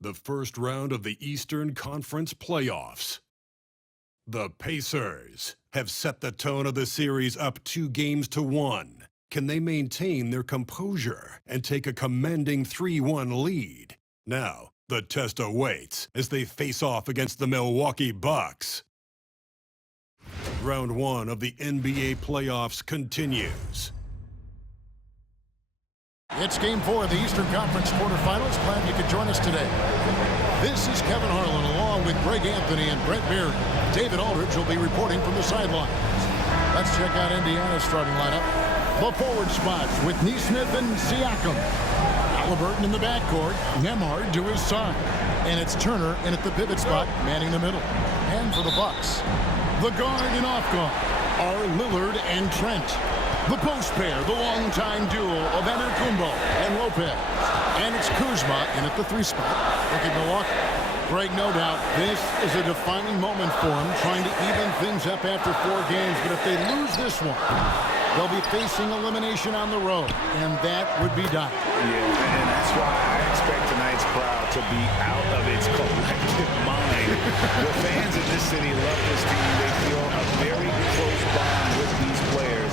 The first round of the Eastern Conference playoffs. The Pacers have set the tone of the series up 2-1. Can they maintain their composure and take a commanding 3-1 lead? Now, the test awaits as they face off against the Milwaukee Bucks. Round 1 of the NBA playoffs continues. It's Game 4 of the Eastern Conference quarterfinals. Glad you could join us today. This is Kevin Harlan along with Greg Anthony and Brett Beard. David Aldridge will be reporting from the sidelines. Let's check out Indiana's starting lineup. The forward spots with Nesmith and Siakam. Halliburton in the backcourt. Nembhard to his side. And it's Turner in at the pivot spot, manning the middle. And for the Bucks, the guard and off guard are Lillard and Trent. The post pair, the longtime duo of Antetokounmpo and Lopez. And it's Kuzma in at the 3 spot. Look at Milwaukee. Greg, no doubt, this is a defining moment for him, trying to even things up after 4 games. But if they lose this one, they'll be facing elimination on the road, and that would be dire. Yeah, and that's why I expect tonight's crowd to be out of its collective mind. The fans in this city love this team. They feel a very close bond with these players.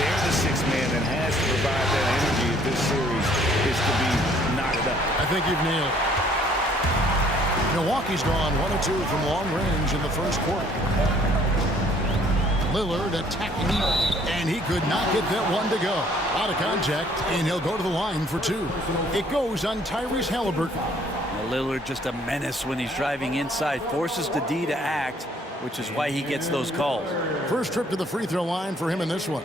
They're the 6th man that has to provide that energy if this series is to be knotted up. I think you've nailed it. Milwaukee's gone 1 of 2 from long range in the first quarter. Lillard attacking, and he could not get that one to go. Out of contact, and he'll go to the line for 2. It goes on Tyrese Halliburton. Lillard just a menace when he's driving inside, forces the D to act, which is why he gets those calls. First trip to the free throw line for him in this one.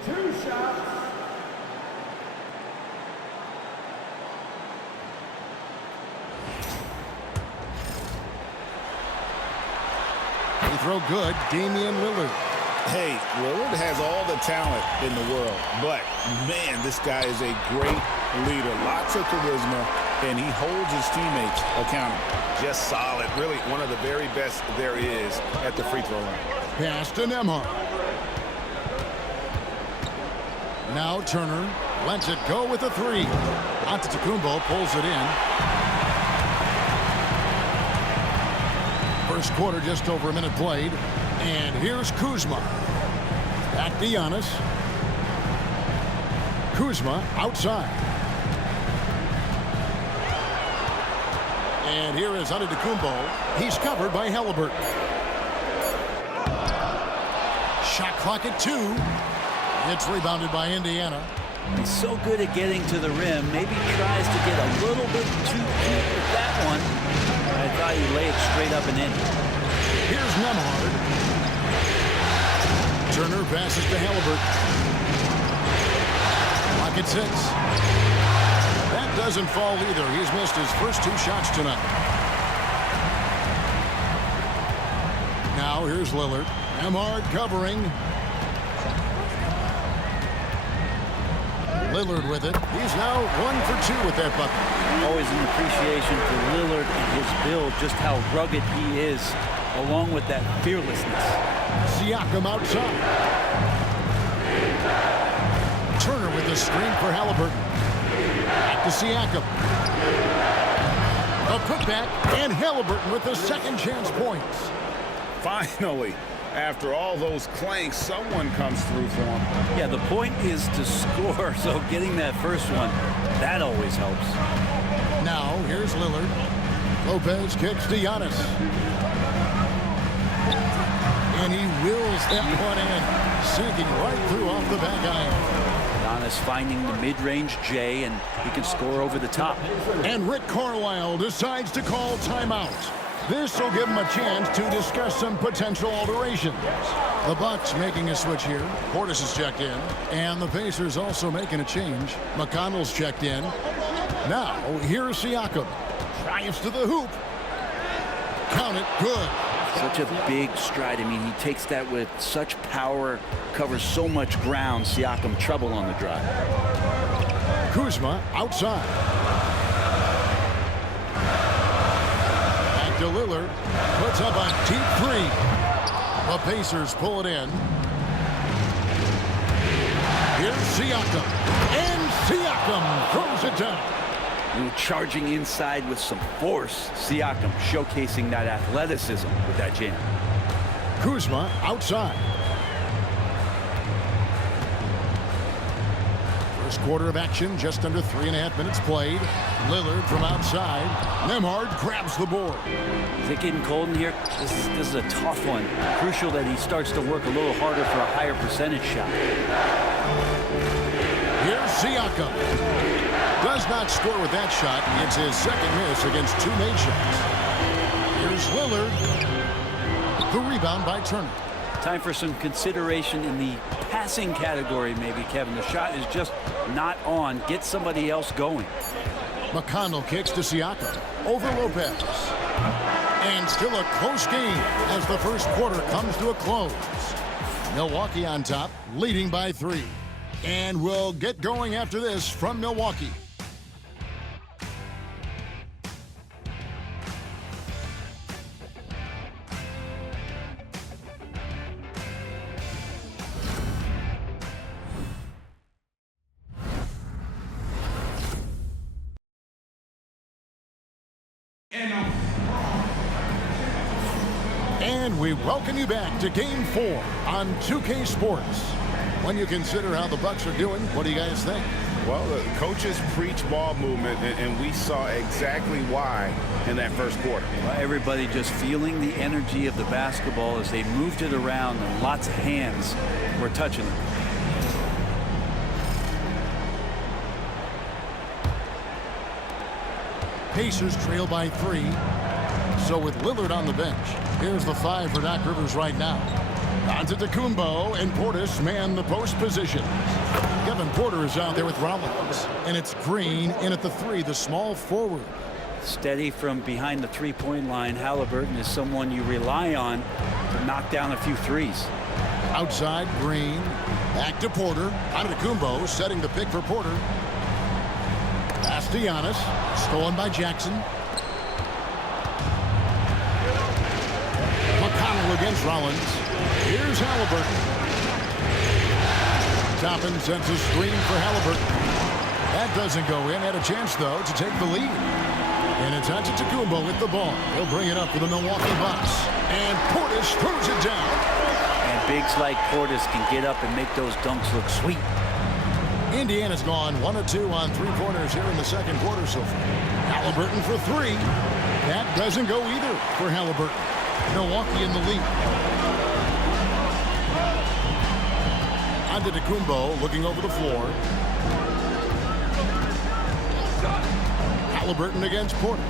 Free throw good, Damian Lillard. Hey, Lillard has all the talent in the world, but, man, this guy is a great leader. Lots of charisma, and he holds his teammates accountable. Just solid. Really one of the very best there is at the free throw line. Pass to Nembhard. Now Turner lets it go with a 3. Antetokounmpo pulls it in. First quarter, just over a minute played. And here's Kuzma. Back to Giannis. Kuzma outside. And here is Antetokounmpo. He's covered by Halliburton. Shot clock at 2. It's rebounded by Indiana. He's so good at getting to the rim. Maybe tries to get a little bit too deep with that one. I thought he laid it straight up and in. Here's Nembhard. Turner passes to Halliburton. Clock at 6. That doesn't fall either. He's missed his first 2 shots tonight. Now here's Lillard. Nembhard covering. Lillard with it. He's now 1 for 2 with that bucket. Always an appreciation for Lillard and his build, just how rugged he is, along with that fearlessness. Siakam outside. Turner with the screen for Halliburton. Back to Siakam. A putback, and Halliburton with the second chance points. Finally, after all those clanks, someone comes through for him. Yeah, the point is to score, so getting that first one, that always helps. Now, here's Lillard. Lopez kicks to Giannis. And he wills that one in, sinking right through off the back iron. Giannis finding the mid-range J, and he can score over the top. And Rick Carlisle decides to call timeout. This will give him a chance to discuss some potential alterations. The Bucks making a switch here. Portis is checked in. And the Pacers also making a change. McConnell's checked in. Now, here's Siakam. Drives to the hoop. Count it. Good. Such a big stride. I mean, he takes that with such power, covers so much ground. Siakam trouble on the drive. Kuzma outside. Back to Lillard. Puts up a deep 3. The Pacers pull it in. Here's Siakam. And Siakam throws it down. Charging inside with some force. Siakam showcasing that athleticism with that jam. Kuzma outside. First quarter of action, just under 3.5 minutes played. Lillard from outside. Nembhard grabs the board. Is it getting cold in here? This is a tough one. Crucial that he starts to work a little harder for a higher percentage shot. Here's Siakam. Does not score with that shot. It's his second miss against 2 made shots. Here's Lillard. The rebound by Turner. Time for some consideration in the passing category, maybe, Kevin. The shot is just not on. Get somebody else going. McConnell kicks to Siakam. Over Lopez. And still a close game as the first quarter comes to a close. Milwaukee on top, leading by 3. And we'll get going after this from Milwaukee. And we welcome you back to Game 4 on 2K Sports. When you consider how the Bucks are doing, what do you guys think? Well, the coaches preach ball movement, and we saw exactly why in that first quarter. Well, everybody just feeling the energy of the basketball as they moved it around, and lots of hands were touching it. Pacers trail by 3. So with Lillard on the bench, here's the 5 for Doc Rivers right now. Antetokounmpo and Portis man the post position. Kevin Porter is out there with Rollins. And it's Green in at the 3, the small forward. Steady from behind the three-point line. Halliburton is someone you rely on to knock down a few threes. Outside, Green. Back to Porter. Antetokounmpo setting the pick for Porter. Pass to Giannis. Stolen by Jackson. McConnell against Rollins. Here's Halliburton. Toppin sends a screen for Halliburton. That doesn't go in. Had a chance, though, to take the lead. And it's Antetokounmpo with the ball. He'll bring it up for the Milwaukee Bucks. And Portis throws it down. And bigs like Portis can get up and make those dunks look sweet. Indiana's gone 1 of 2 on 3-pointers here in the second quarter so far. Halliburton for 3. That doesn't go either for Halliburton. Milwaukee in the lead. Antetokounmpo looking over the floor. Halliburton against Porter.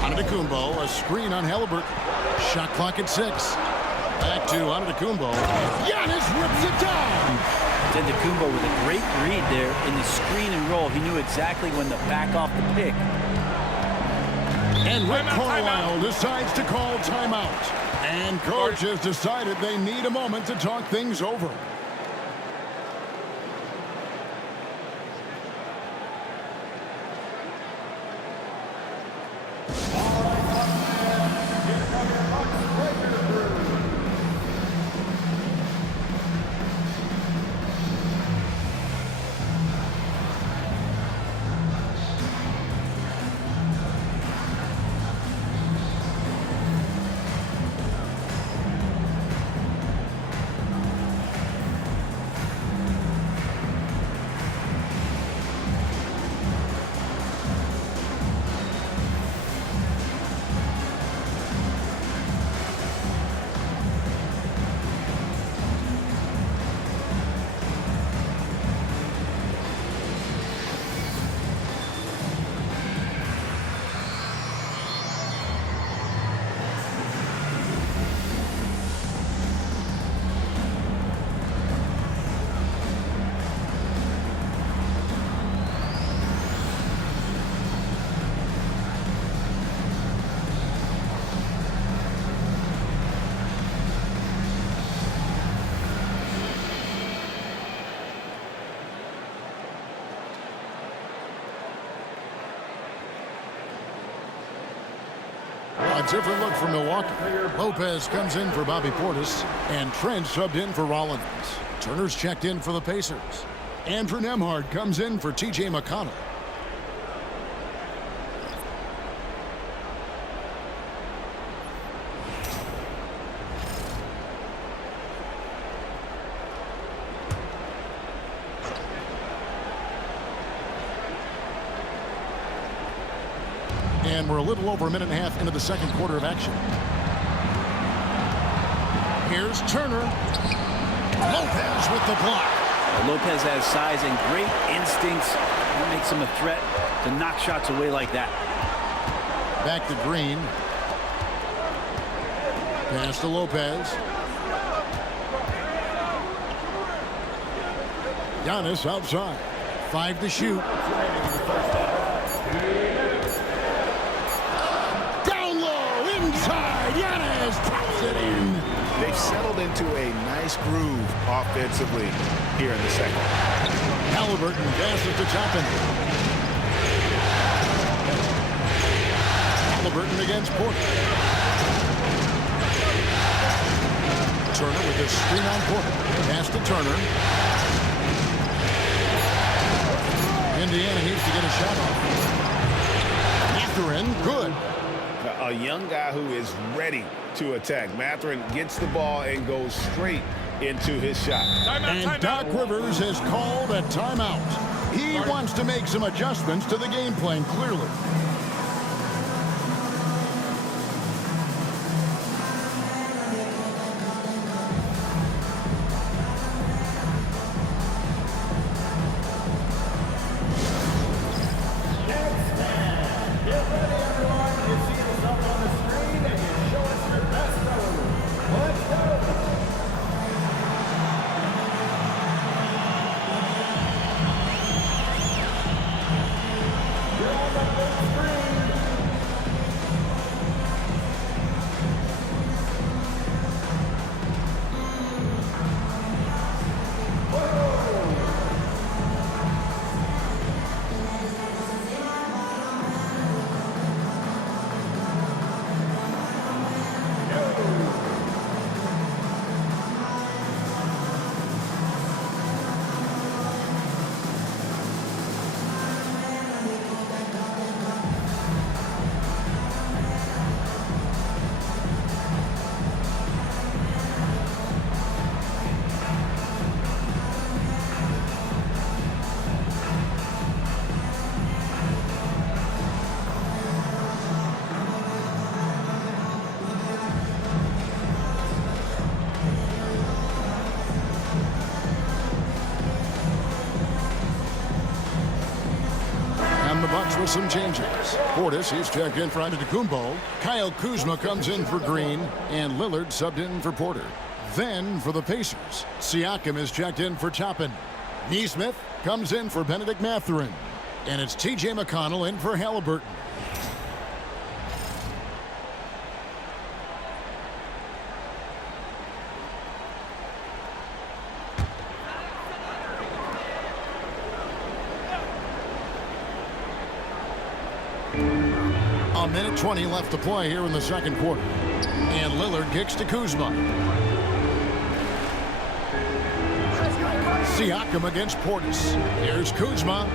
Antetokounmpo, a screen on Halliburton. Shot clock at 6. Back to Antetokounmpo. Giannis rips it down. Antetokounmpo with a great read there in the screen and roll. He knew exactly when to back off the pick. And Rick Carlisle decides to call timeout. And coach has decided they need a moment to talk things over. A different look for Milwaukee. Lopez comes in for Bobby Portis, and Trent subbed in for Rollins. Turner's checked in for the Pacers. Andrew Nembhard comes in for T.J. McConnell. And we're a little over a minute and a half into the second quarter of action. Here's Turner. Lopez with the block. Lopez has size and great instincts. That makes him a threat to knock shots away like that. Back to Green. Pass to Lopez. Giannis outside. 5 to shoot. Down low, inside. Giannis taps it in. They've settled into a nice groove offensively here in the second. Halliburton passes to Chapin. Halliburton against Porter. Turner with his screen on Porter. Pass to Turner. Indiana needs to get a shot off. Mathurin, good. A young guy who is ready to attack. Mathurin gets the ball and goes straight into his shot. And Doc Rivers has called a timeout. He wants to make some adjustments to the game plan, clearly. With some changes. Portis, he's checked in for Antetokounmpo. Kyle Kuzma comes in for Green, and Lillard subbed in for Porter. Then for the Pacers, Siakam is checked in for Chapin. Nesmith comes in for Benedict Mathurin. And it's T.J. McConnell in for Halliburton. A minute 20 left to play here in the second quarter. And Lillard kicks to Kuzma. Siakam against Portis. Here's Kuzma.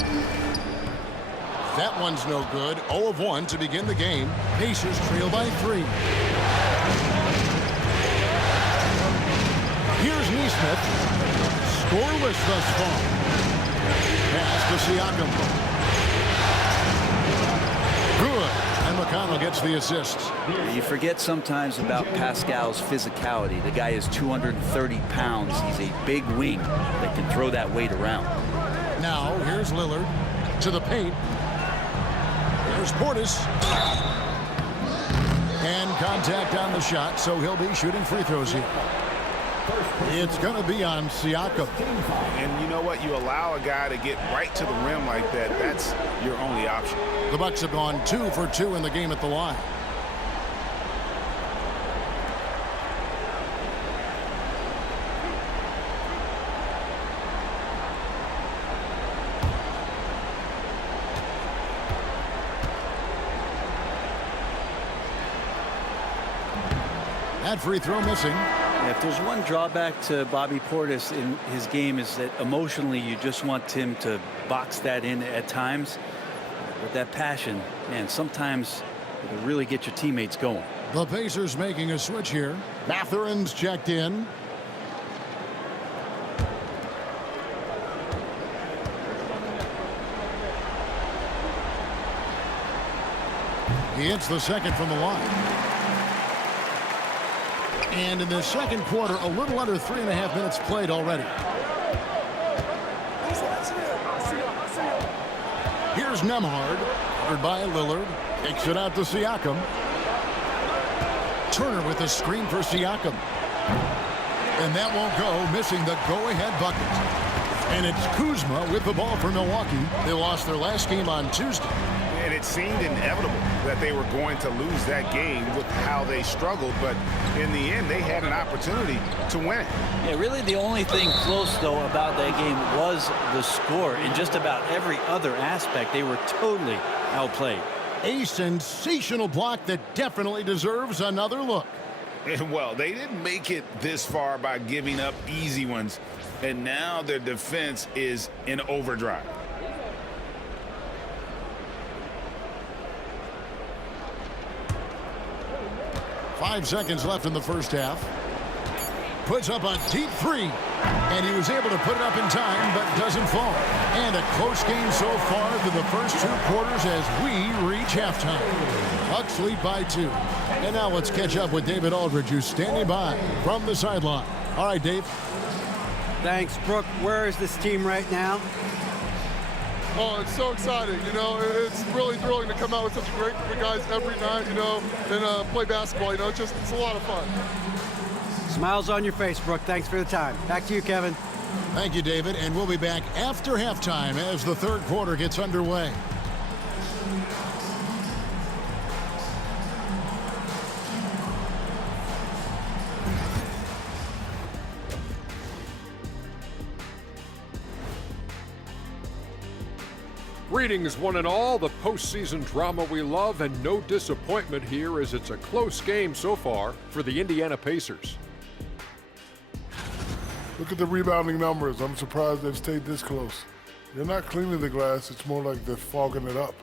That one's no good. 0 of 1 to begin the game. Pacers trail by 3. Here's Nesmith. Scoreless thus far. Pass to Siakam. Good. And McConnell gets the assist. You forget sometimes about Pascal's physicality. The guy is 230 pounds. He's a big wing that can throw that weight around. Now, here's Lillard to the paint. There's Portis. And contact on the shot, so he'll be shooting free throws here. It's going to be on Siakam. And you know what? You allow a guy to get right to the rim like that. That's your only option. The Bucks have gone 2 for 2 in the game at the line. That free throw missing. If there's one drawback to Bobby Portis in his game is that emotionally you just want him to box that in at times. With that passion, man, sometimes it'll really get your teammates going. The Pacers making a switch here. Mathurin's checked in. He hits the second from the line. And in the second quarter, a little under 3.5 minutes played already. Here's Nembhard, covered by Lillard. Kicks it out to Siakam. Turner with a screen for Siakam. And that won't go, missing the go-ahead bucket. And it's Kuzma with the ball for Milwaukee. They lost their last game on Tuesday. And it seemed inevitable that they were going to lose that game with how they struggled. But in the end, they had an opportunity to win it. Yeah, really the only thing close, though, about that game was the score. In just about every other aspect, they were totally outplayed. A sensational block that definitely deserves another look. And, well, they didn't make it this far by giving up easy ones. And now their defense is in overdrive. Five seconds left in the first half. Puts up a deep three. And he was able to put it up in time, but doesn't fall. And a close game so far through the first two quarters as we reach halftime. Bucks lead by 2. And now let's catch up with David Aldridge, who's standing by from the sideline. All right, Dave. Thanks, Brooke. Where is this team right now? Oh, it's so exciting. You know, it's really thrilling to come out with such a great group of guys every night, you know, and play basketball. You know, it's a lot of fun. Smiles on your face, Brooke. Thanks for the time. Back to you, Kevin. Thank you, David. And we'll be back after halftime as the third quarter gets underway. Greetings, one and all. The postseason drama we love, and no disappointment here as it's a close game so far for the Indiana Pacers. Look at the rebounding numbers. I'm surprised they've stayed this close. They're not cleaning the glass. It's more like they're fogging it up.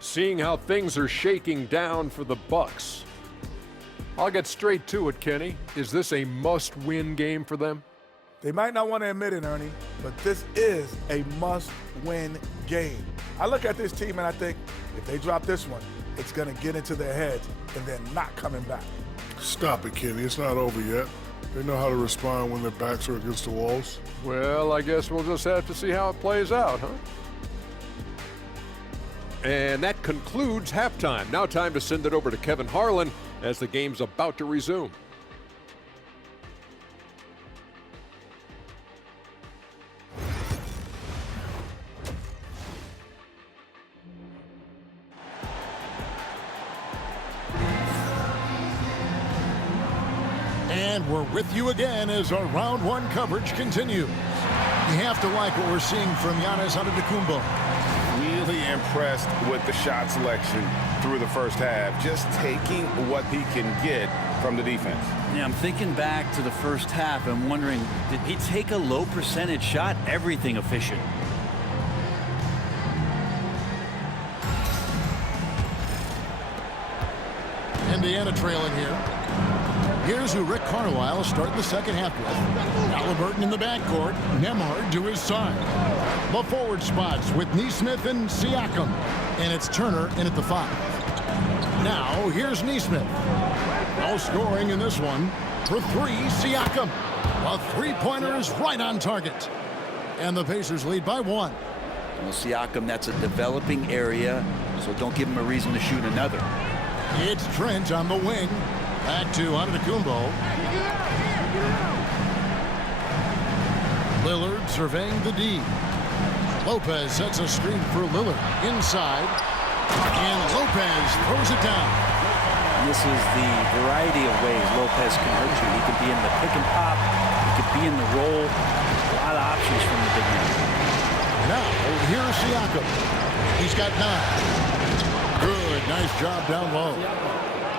Seeing how things are shaking down for the Bucks. I'll get straight to it, Kenny. Is this a must-win game for them? They might not want to admit it, Ernie, but this is a must-win game. I look at this team and I think if they drop this one, it's going to get into their heads and they're not coming back. Stop it, Kenny. It's not over yet. They know how to respond when their backs are against the walls. Well, I guess we'll just have to see how it plays out, huh? And that concludes halftime. Now time to send it over to Kevin Harlan as the game's about to resume. And we're with you again as our round one coverage continues. You have to like what we're seeing from Giannis Antetokounmpo. Really impressed with the shot selection through the first half, just taking what he can get from the defense. Yeah, I'm thinking back to the first half and wondering, did he take a low percentage shot? Everything efficient. Indiana trailing here. Here's who Rick Carlisle starting the second half with. Halliburton in the backcourt. Nembhard to his side. The forward spots with Nesmith and Siakam. And it's Turner in at the 5. Now here's Nesmith. No scoring in this one. For 3, Siakam. A three-pointer is right on target. And the Pacers lead by 1. Well, Siakam, that's a developing area, so don't give him a reason to shoot another. It's Trent on the wing. Back to Antetokounmpo. Lillard surveying the D. Lopez sets a screen for Lillard. Inside. And Lopez throws it down. This is the variety of ways Lopez can hurt you. He can be in the pick and pop. He could be in the roll. A lot of options from the big man. Now, here's Siakam. He's got 9. Good. Nice job down low.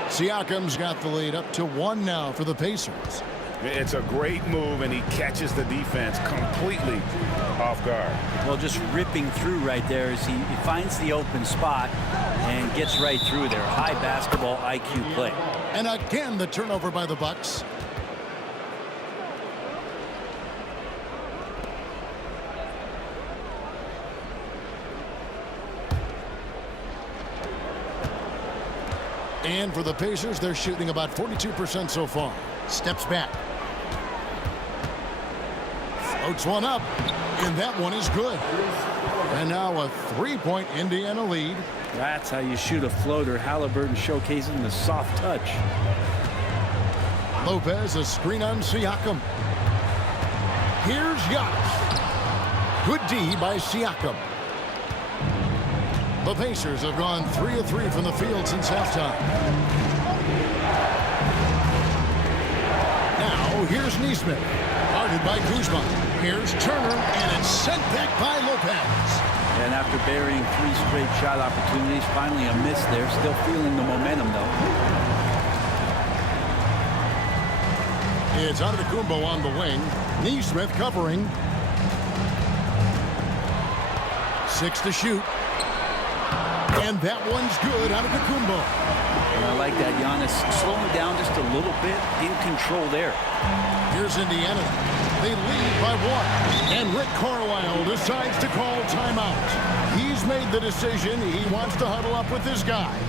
Siakam's got the lead up to 1 now for the Pacers. It's a great move, and he catches the defense completely off guard. Well, just ripping through right there as he finds the open spot and gets right through there. High basketball IQ play. And again, the turnover by the Bucks. And for the Pacers, they're shooting about 42% so far. Steps back. Floats one up. And that one is good. And now a three-point Indiana lead. That's how you shoot a floater. Halliburton showcasing the soft touch. Lopez, a screen on Siakam. Here's Giannis. Good D by Siakam. The Pacers have gone 3 of 3 from the field since halftime. Now, here's Nesmith. Guarded by Kuzma. Here's Turner, and it's sent back by Lopez. And after burying 3 straight shot opportunities, finally a miss there. Still feeling the momentum, though. It's Antetokounmpo on the wing. Nesmith covering. 6 to shoot. And that one's good. Antetokounmpo. And I like that. Giannis slowing down just a little bit, in control there. Here's Indiana. They lead by 1. And Rick Carlisle decides to call timeout. He's made the decision. He wants to huddle up with his guys.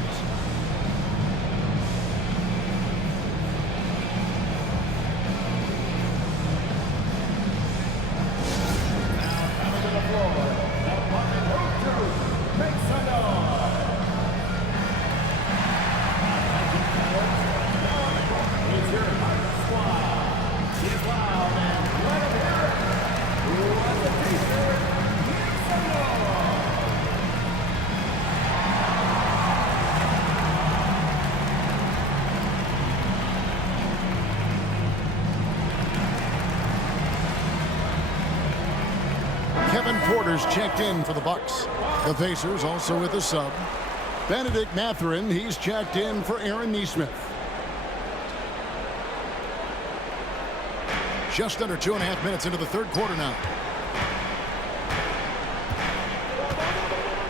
Kevin Porter's checked in for the Bucks. The Pacers also with a sub. Benedict Mathurin, he's checked in for Aaron Nesmith. Just under 2.5 minutes into the third quarter now.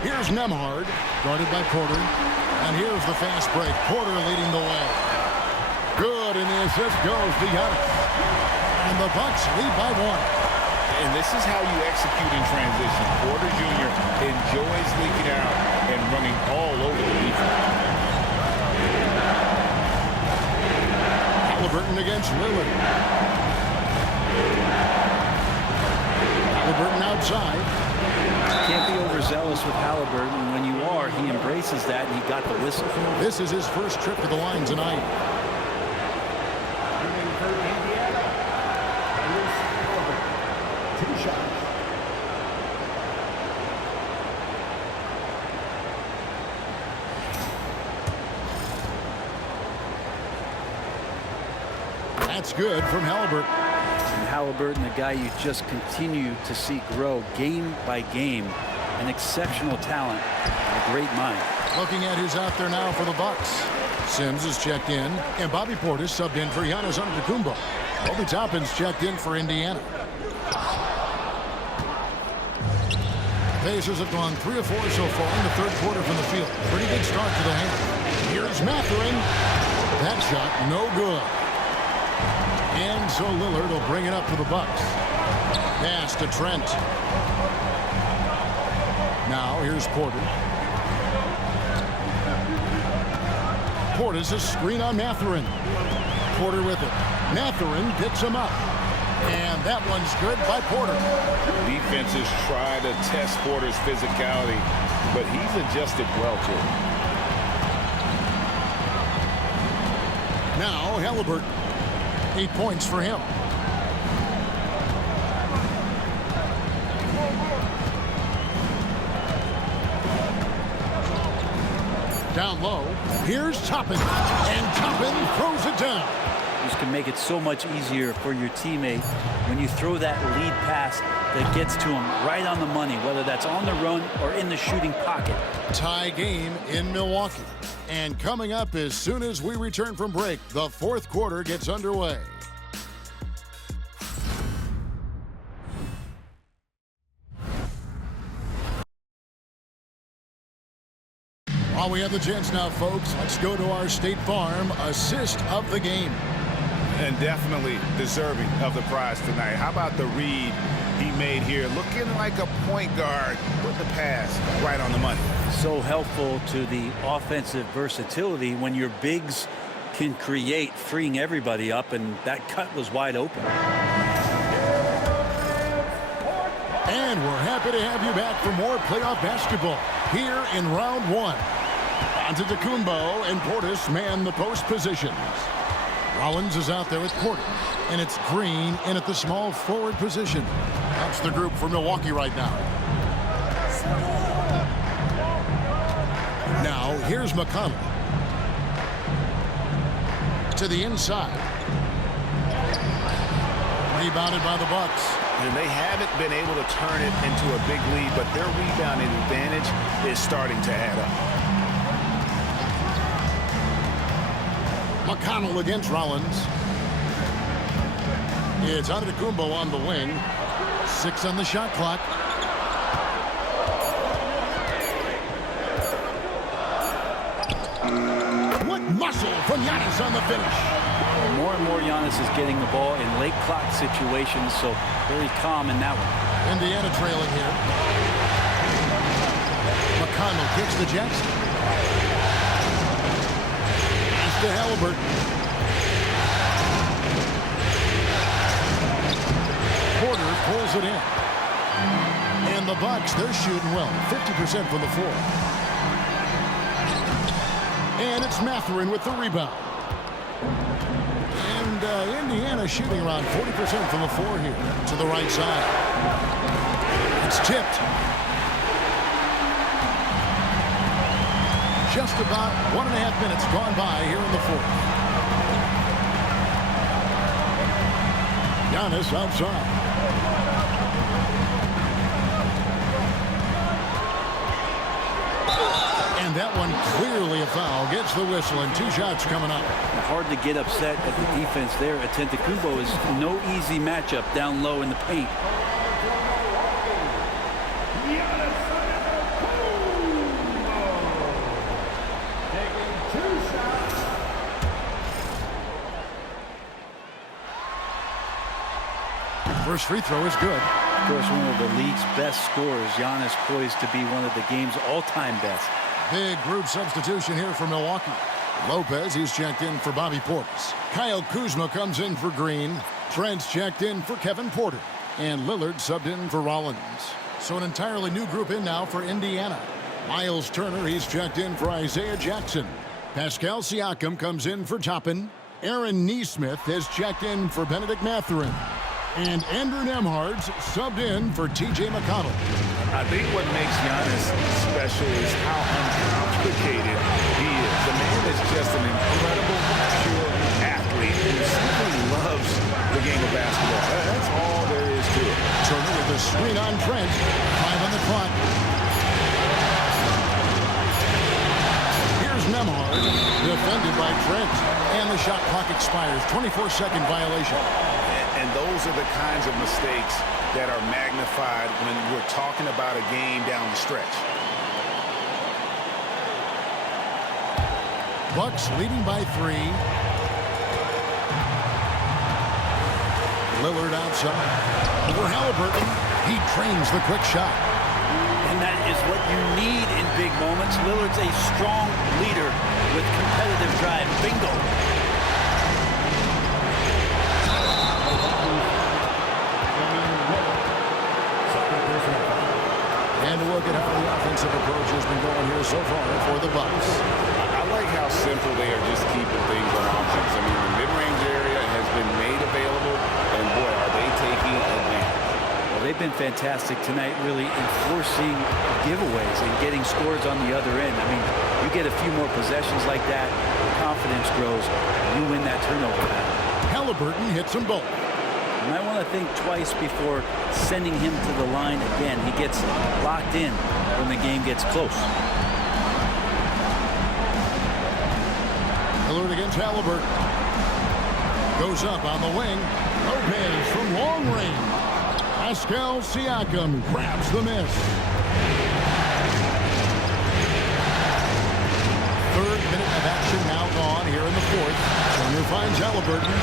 Here's Nembhard, guarded by Porter. And here's the fast break. Porter leading the way. Good, and the assist goes to Giannis. And the Bucks lead by 1. And this is how you execute in transition. Porter Jr. enjoys leaking out and running all over the defense. Halliburton against Lillard. Halliburton outside. Can't be overzealous with Halliburton. When you are, he embraces that, and he got the whistle. This is his first trip to the line tonight. That's good from Halliburton. And Halliburton, the guy you just continue to see grow game by game. An exceptional talent, and a great mind. Looking at who's out there now for the Bucks. Sims is checked in, and Bobby Portis subbed in for Giannis Antetokounmpo. Obi Toppin's checked in for Indiana. Pacers have gone 3 of 4 so far in the third quarter from the field. Pretty good start to the hand. Here's Mathurin. That shot no good. And so Lillard will bring it up for the Bucks. Pass to Trent. Now here's Porter. Porter's a screen on Mathurin. Porter with it. Mathurin picks him up. And that one's good by Porter. Defenses try to test Porter's physicality, but he's adjusted well to it. Now Halliburton. 8 points for him. Down low. Here's Toppin. And Toppin throws it down. This can make it so much easier for your teammate when you throw that lead pass that gets to him right on the money, whether that's on the run or in the shooting pocket. Tie game in Milwaukee. And coming up as soon as we return from break, the fourth quarter gets underway. While we have the chance now, folks, let's go to our State Farm assist of the game. And definitely deserving of the prize tonight. How about the read he made here, looking like a point guard, put the pass right on the money. So helpful to the offensive versatility when your bigs can create, freeing everybody up, and that cut was wide open. And we're happy to have you back for more playoff basketball here in round one. Antetokounmpo and Portis man the post positions. Rollins is out there with Portis, and it's Green in at the small forward position. That's the group for Milwaukee right now. Now, here's McConnell. To the inside. Rebounded by the Bucks. And they haven't been able to turn it into a big lead, but their rebounding advantage is starting to add up. McConnell against Rollins. It's Antetokounmpo on the wing. 6 on the shot clock. What muscle from Giannis on the finish. More and more Giannis is getting the ball in late clock situations, so very calm in that one. Indiana trailing here. McConnell kicks to Jackson. Pass to Halliburton. Porter pulls it in. And the Bucks, they're shooting well. 50% from the floor. And it's Mathurin with the rebound. And Indiana shooting around 40% from the floor here. To the right side. It's tipped. Just about 1.5 minutes gone by here in the fourth. Giannis outside. And that one clearly a foul. Gets the whistle, and 2 shots coming up. Hard to get upset at the defense there. Antetokounmpo is no easy matchup down low in the paint. First free throw is good. Of course, one of the league's best scorers. Giannis poised to be one of the game's all-time best. Big group substitution here for Milwaukee. Lopez, he's checked in for Bobby Portis. Kyle Kuzma comes in for Green. Trent's checked in for Kevin Porter. And Lillard subbed in for Rollins. So an entirely new group in now for Indiana. Miles Turner, he's checked in for Isaiah Jackson. Pascal Siakam comes in for Toppin. Aaron Nesmith has checked in for Benedict Mathurin. And Andrew Nembhard's subbed in for T.J. McConnell. I think what makes Giannis special is how uncomplicated he is. The man is just an incredible, pure athlete who simply loves the game of basketball. That's all there is to it. Turner with a screen on Trent. 5 on the clock. Here's Nembhard, defended by Trent. And the shot clock expires. 24-second violation. And those are the kinds of mistakes that are magnified when we're talking about a game down the stretch. Bucks leading by 3. Lillard outside. Over Halliburton. He trains the quick shot. And that is what you need in big moments. Lillard's a strong leader with competitive drive. Bingo. And a look at how the offensive approach has been going here so far for the Bucks. I like how simple they are just keeping things on offense. I mean, the mid-range area has been made available, and boy, are they taking advantage. Well, they've been fantastic tonight, really enforcing giveaways and getting scores on the other end. I mean, you get a few more possessions like that, the confidence grows, you win that turnover battle. Halliburton hits them both. You might want to think twice before sending him to the line again. He gets locked in when the game gets close. Lillard against Halliburton. Goes up on the wing. Lopez from long range. Pascal Siakam grabs the miss. Third minute of action now gone here in the fourth. Turner finds Halliburton.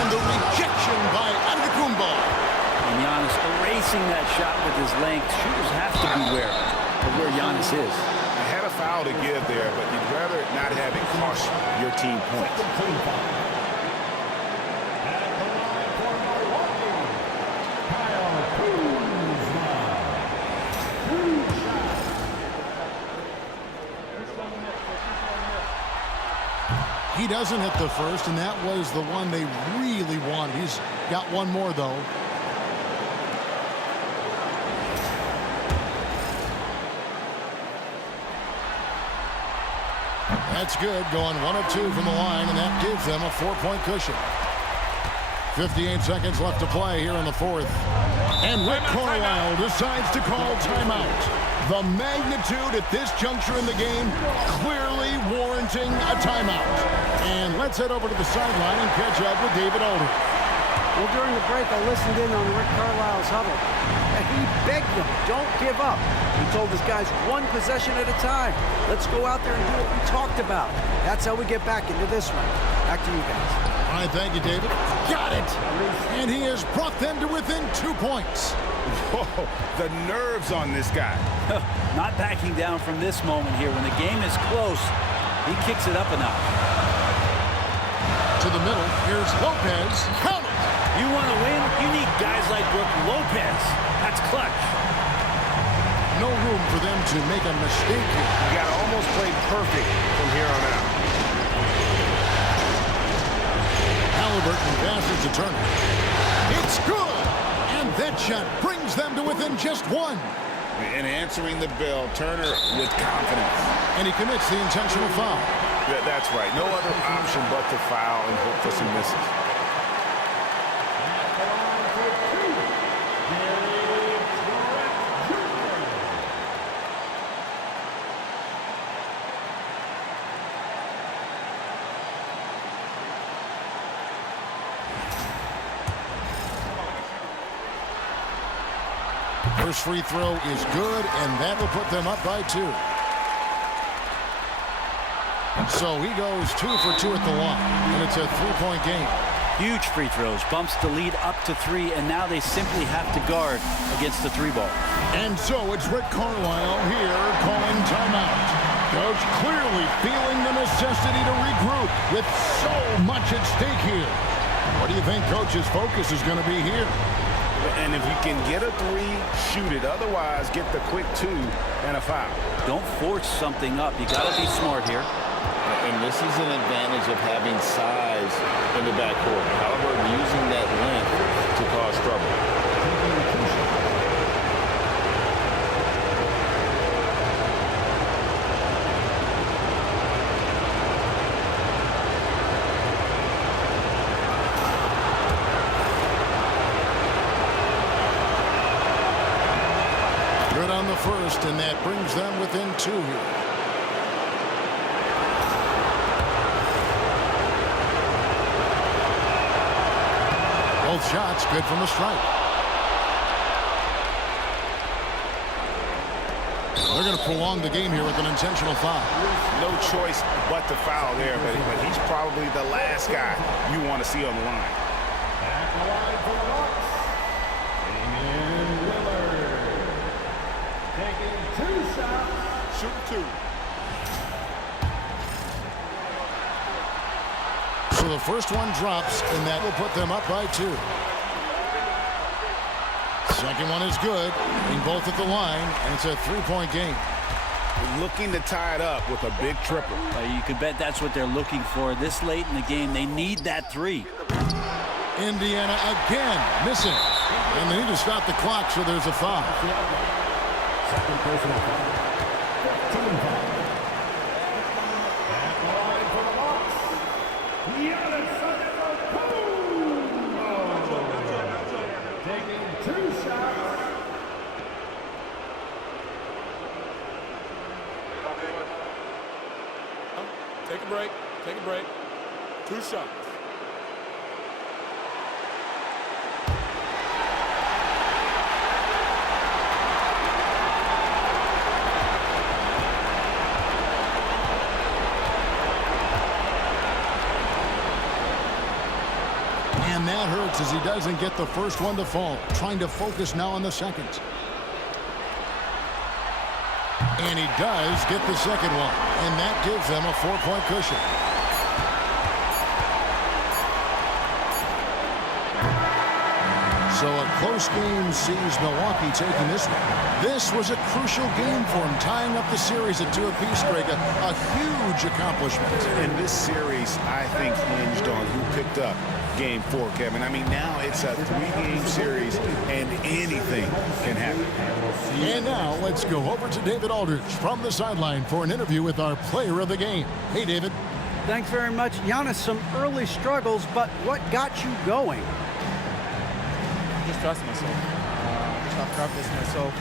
And the rejection by Antetokounmpo. And Giannis erasing that shot with his length. Shooters have to beware of where Giannis is. You had a foul to give there, but you'd rather not have it cost your team points. He doesn't hit the first, and that was the one they really wanted. He's got one more, though. That's good, going 1 of 2 from the line, and that gives them a 4-point cushion. 58 seconds left to play here in the fourth. And Rick Carlisle decides to call timeout. The magnitude at this juncture in the game clearly warranting a timeout. And let's head over to the sideline and catch up with David Aldridge. Well, during the break, I listened in on Rick Carlisle's huddle. And he begged them, don't give up. He told his guys, one possession at a time. Let's go out there and do what we talked about. That's how we get back into this one. Back to you guys. All right, thank you, David. Got it! And he has brought them to within 2 points. Whoa, the nerves on this guy. Not backing down from this moment here. When the game is close, he kicks it up a notch. To the middle, here's Lopez. Count it! You want to win? You need guys like Brook Lopez. That's clutch. No room for them to make a mistake here. You got to almost play perfect from here on out. Halliburton passes to Turner. It's good! And that shot brings them to within just 1. And answering the bell, Turner with confidence. And he commits the intentional foul. That's right. No other option but to foul and hope for some misses. First free throw is good, and that will put them up by 2. So he goes 2 for 2 at the line, and it's a 3-point game. Huge free throws, bumps the lead up to 3, and now they simply have to guard against the 3 ball. And so it's Rick Carlisle here calling timeout. Coach clearly feeling the necessity to regroup with so much at stake here. What do you think Coach's focus is going to be here? And if you can get a 3, shoot it. Otherwise, get the quick 2 and a foul. Don't force something up. You got to be smart here. And this is an advantage of having size in the backcourt. Halliburton using that length to cause trouble. Good on the first, and that brings them within 2 here. Both shots good from the stripe. They're going to prolong the game here with an intentional foul. No choice but to foul there, but he's probably the last guy you want to see on the line. Shooting 2. So the first one drops, and that will put them up by 2. Second one is good, being both at the line, and it's a 3-point game. Looking to tie it up with a big triple. You could bet that's what they're looking for this late in the game. They need that 3. Indiana again missing, and they need to stop the clock, so there's a foul. Second personal foul. Team foul. Taking 2 shots. Take a break. Take a break. 2 shots. that hurts as he doesn't get the first one to fall. Trying to focus now on the second. And he does get the second one. And that gives them a 4-point cushion. So a close game sees Milwaukee taking this one. This was a crucial game for him, tying up the series at 2 apiece, Greg. A huge accomplishment. And this series, I think, hinged on who picked up Game 4, Kevin. I mean, now it's a 3-game series, and anything can happen. And now let's go over to David Aldridge from the sideline for an interview with our player of the game. Hey, David. Thanks very much. Giannis, some early struggles, but what got you going? Just trust myself. Stop confidence in myself.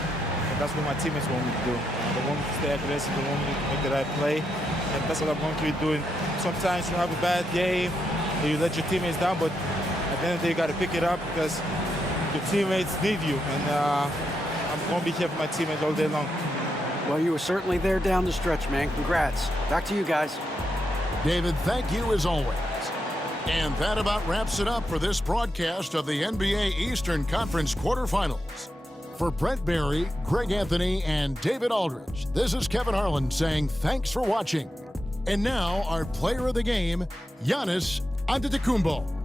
And that's what my teammates want me to do. They want me to stay aggressive. They want me to make the right play. And that's what I'm going to be doing. Sometimes you have a bad game, you let your teammates down, but at the end of the day, you got to pick it up because your teammates need you. And I'm going to be here for my teammates all day long. Well, you were certainly there down the stretch, man. Congrats. Back to you guys. David, thank you as always. And that about wraps it up for this broadcast of the NBA Eastern Conference quarterfinals. For Brent Barry, Greg Anthony, and David Aldridge, this is Kevin Harlan saying thanks for watching. And now our player of the game, Giannis Antetokounmpo.